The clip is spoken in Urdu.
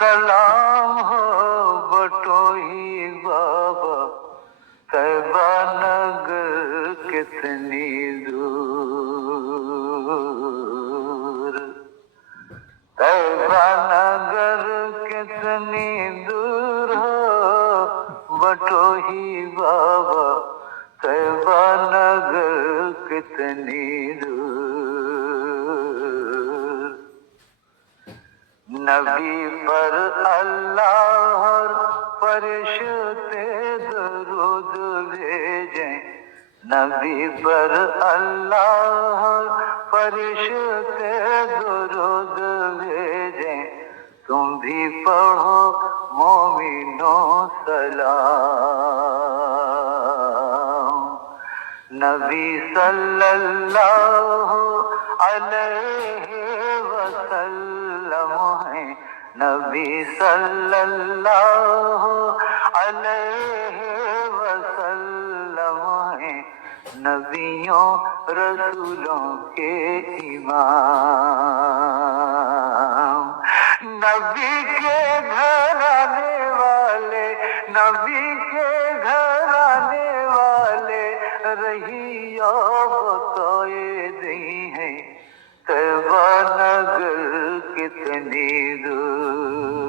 سلام ہو بٹوہی بابا طیبہ نگر کتنی دور، طیبہ نگر کتنی دور ہو بٹوہی بابا طیبہ نگر کتنی دور، نبی پر اللہ اور فرشتے درود بھیجیں، نبی پر اللہ اور فرشتے درود بھیجیں، تم بھی پڑھو مومنوں سلام، نبی صلی اللہ علیہ وسلم ہیں، نبی صلی اللہ علیہ وسلم ہیں، نبیوں رسولوں کے امام، نبی کے گھر آنے والے، نبی کے گھر آنے والے رہیا بقائے نہیں ہیں، طیبہ نگر کتنی دور۔